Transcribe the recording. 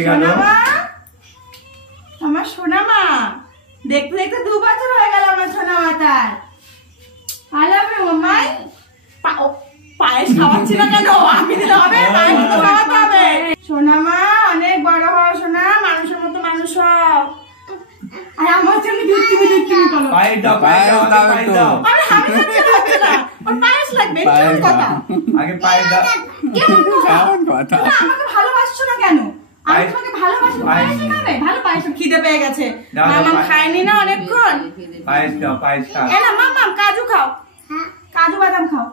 হয়ে গেল। আমার সোনা মা, দেখতে দেখতে 2 বছর হয়ে গেল আমার সোনা মাতার। I love you মামাই। পায়েস খাওয়াচ্ছি না কেন? আমি দিলে হবে, পায়েস তো খাওয়াতে হবে। সোনা মা অনেক বড় হও সোনা, মানুষের মতো মানুষ হও। আর আমার জন্য দুধ করো। পায়েস দাও, পায়েস দাও, পায়েস দাও। আরে আমি হচ্ছে না, ওর পায়েস লাগবে। কেমন কথা? আগে পায়েস দাও। কেমন কথা? না আমাকে ভালোবাসছো না কেন? আমি তোমাকে ভালোবাসি, পায়েস খাবে? ভালো পায়েস, খিদে পেয়ে গেছে। মামা খায়নি না অনেকক্ষণ। পায়েস দাও, পায়েস খাও। এ না মামা, কাজু খাও, কাজু বাদাম খাও।